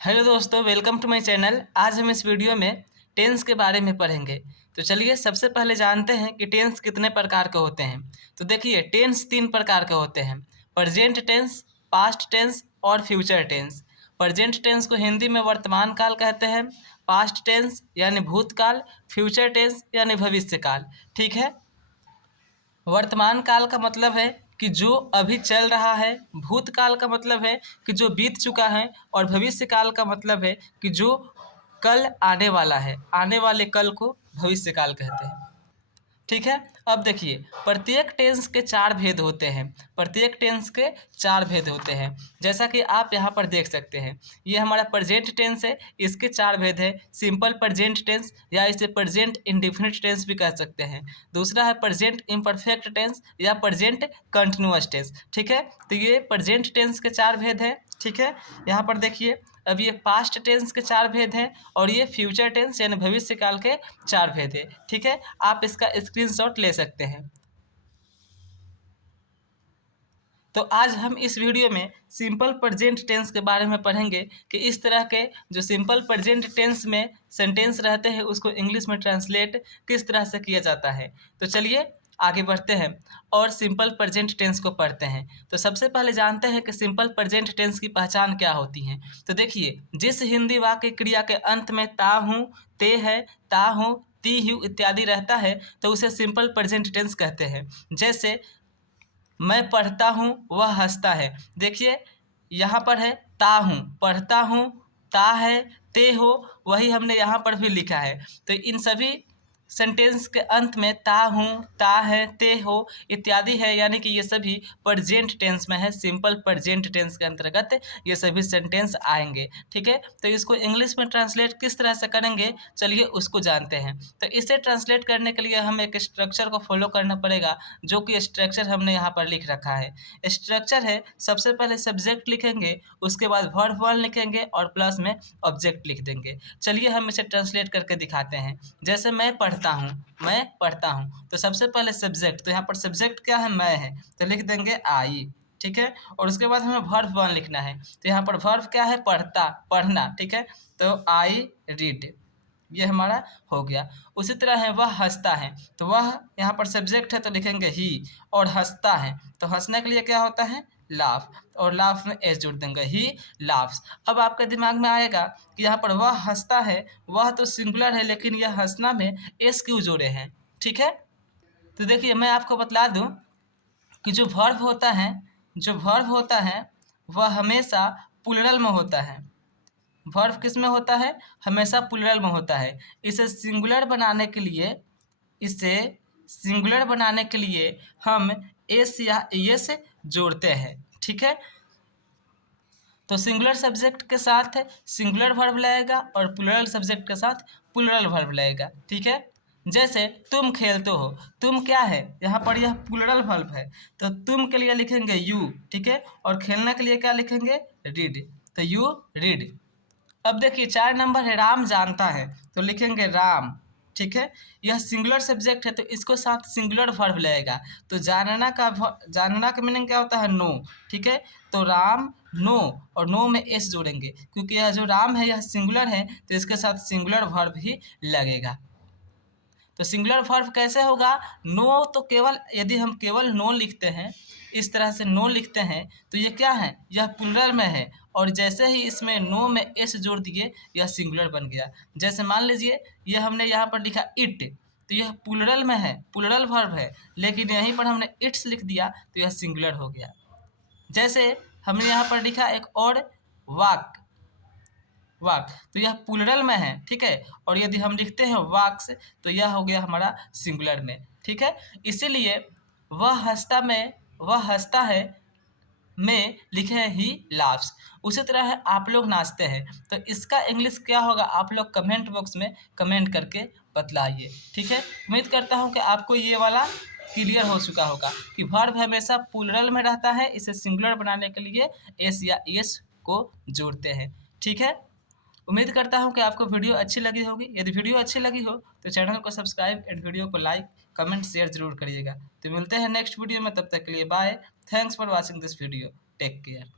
Hello दोस्तों, welcome to my channel. आज हम इस वीडियो में टेंस के बारे में पढ़ेंगे। तो चलिए सबसे पहले जानते हैं कि टेंस कितने प्रकार के होते हैं। तो देखिए, टेंस 3 प्रकार के होते हैं: प्रेजेंट टेंस, पास्ट टेंस और फ्यूचर टेंस। प्रेजेंट टेंस को हिंदी में वर्तमान काल कहते हैं, पास्ट टेंस यानी भूतकाल, फ्यूचर टेंस यानी भविष्यकाल। ठीक है। वर्तमान काल का मतलब है कि जो अभी चल रहा है, भूतकाल का मतलब है कि जो बीत चुका है, और भविष्य काल का मतलब है कि जो कल आने वाला है। आने वाले कल को भविष्य काल कहते हैं। ठीक है। अब देखिए, प्रत्येक टेंस के 4 भेद होते हैं। प्रत्येक टेंस के 4 भेद होते हैं, जैसा कि आप यहाँ पर देख सकते हैं। ये हमारा प्रेजेंट टेंस है, इसके 4 भेद है: सिंपल प्रेजेंट टेंस, या इसे प्रेजेंट इंडेफिनिट टेंस भी कह सकते हैं। दूसरा है प्रेजेंट इम्परफेक्ट टेंस या प्रेजेंट कंटिन्यूअस टेंस। ठीक है। तो ये प्रेजेंट टेंस के 4 भेद हैं। ठीक है। यहाँ पर देखिए, अब ये पास्ट टेंस के 4 भेद हैं, और ये फ्यूचर टेंस यानी भविष्य काल के 4 भेद है। ठीक है। आप इसका स्क्रीनशॉट ले सकते हैं। तो आज हम इस वीडियो में सिंपल प्रेजेंट टेंस के बारे में पढ़ेंगे कि इस तरह के जो सिंपल प्रेजेंट टेंस में सेंटेंस रहते हैं उसको इंग्लिश में ट्रांसलेट किस तरह से किया जाता है। तो चलिए आगे बढ़ते हैं और सिंपल प्रेजेंट टेंस को पढ़ते हैं। तो सबसे पहले जानते हैं कि सिंपल प्रेजेंट टेंस की पहचान क्या होती है। तो देखिए, जिस हिंदी वाक्य क्रिया के अंत में ता हूँ, ते है, ता हूँ, ती हूँ इत्यादि रहता है तो उसे सिंपल प्रेजेंट टेंस कहते हैं। जैसे मैं पढ़ता हूँ, वह हंसता है। देखिए, यहाँ पर है ता हूँ, पढ़ता हूँ, ता है, ते हो, वही हमने यहाँ पर भी लिखा है। तो इन सभी सेंटेंस के अंत में ता हूँ, ता है, ते हो इत्यादि है, यानी कि ये सभी प्रेजेंट टेंस में है। सिंपल प्रेजेंट टेंस के अंतर्गत ये सभी सेंटेंस आएंगे। ठीक है। तो इसको इंग्लिश में ट्रांसलेट किस तरह से करेंगे, चलिए उसको जानते हैं। तो इसे ट्रांसलेट करने के लिए हमें एक स्ट्रक्चर को फॉलो करना पड़ेगा, जो कि स्ट्रक्चर हमने यहाँ पर लिख रखा है। स्ट्रक्चर है, सबसे पहले सब्जेक्ट लिखेंगे, उसके बाद वर्ब 1 लिखेंगे और प्लस में ऑब्जेक्ट लिख देंगे। चलिए हम इसे ट्रांसलेट करके दिखाते हैं। जैसे मैं पढ़ता हूँ, मैं पढ़ता हूँ, तो सबसे पहले सब्जेक्ट, तो यहाँ पर सब्जेक्ट क्या है, मैं है, तो लिख देंगे आई। ठीक है। और उसके बाद हमें वर्ब 1 लिखना है, तो यहाँ पर वर्ब क्या है, पढ़ता, पढ़ना। ठीक है। तो आई रीड, ये हमारा हो गया। उसी तरह है वह हंसता है, तो वह यहाँ पर सब्जेक्ट है तो लिखेंगे ही, और हंसता है तो हंसने के लिए क्या होता है, लाफ, और लाफ में एस जोड़ देंगे, ही लाफ्स। अब आपके दिमाग में आएगा कि यहाँ पर वह हंसता है, वह तो सिंगुलर है, लेकिन यह हंसना में एस क्यों जोड़े हैं। ठीक है। तो देखिए, मैं आपको बतला दूं कि जो वर्ब होता है, जो वर्ब होता है वह हमेशा प्लूरल में होता है। वर्ब किस में होता है, हमेशा प्लूरल में होता है। इसे सिंगुलर बनाने के लिए, इसे सिंगुलर बनाने के लिए हम एस या एस जोड़ते हैं। ठीक है। तो सिंगुलर सब्जेक्ट के साथ सिंगुलर वर्ब लगेगा और प्लूरल सब्जेक्ट के साथ प्लूरल वर्ब लगेगा। ठीक है। जैसे तुम खेलते हो, तुम क्या है, यहाँ पर यह प्लूरल वर्ब है, तो तुम के लिए लिखेंगे यू। ठीक है। और खेलने के लिए क्या लिखेंगे, रीड, तो यू रीड। अब देखिए 4 नंबर है राम जानता है, तो लिखेंगे राम। ठीक है। यह सिंगुलर सब्जेक्ट है तो इसको साथ सिंगुलर वर्ब लगेगा। तो जानना का मीनिंग क्या होता है, नो। ठीक है। तो राम नो, और नो में एस जोड़ेंगे, क्योंकि यह जो राम है यह सिंगुलर है तो इसके साथ सिंगुलर वर्ब ही लगेगा। तो सिंगुलर वर्ब कैसे होगा, नो, तो केवल यदि हम केवल नो लिखते हैं, इस तरह से नो लिखते हैं, तो ये क्या है, यह प्लूरल में है, और जैसे ही इसमें नो में एस जोड़ दिए यह सिंगुलर बन गया। जैसे मान लीजिए ये हमने यहाँ पर लिखा इट, तो यह प्लूरल में है, प्लूरल वर्ब है, लेकिन यहीं पर हमने इट्स लिख दिया तो यह सिंगुलर हो गया। जैसे हमने यहाँ पर लिखा एक और वाक, वाक, तो यह प्लूरल में है। ठीक है। और यदि हम लिखते हैं वाक्स, तो यह हो गया हमारा सिंगुलर में। ठीक है। इसीलिए वह हंसता है में लिखे हैं ही लाफ्स। उसी तरह है आप लोग नाचते हैं, तो इसका इंग्लिश क्या होगा, आप लोग कमेंट बॉक्स में कमेंट करके बतलाइए। ठीक है। उम्मीद करता हूँ कि आपको ये वाला क्लियर हो चुका होगा कि वर्ब हमेशा प्लूरल में रहता है, इसे सिंगुलर बनाने के लिए एस या एस को जोड़ते हैं। ठीक है। उम्मीद करता हूँ कि आपको वीडियो अच्छी लगी होगी। यदि वीडियो अच्छी लगी हो तो चैनल को सब्सक्राइब एंड वीडियो को लाइक, कमेंट, शेयर जरूर करिएगा। तो मिलते हैं नेक्स्ट वीडियो में, तब तक के लिए bye. Thanks for watching this video. Take care.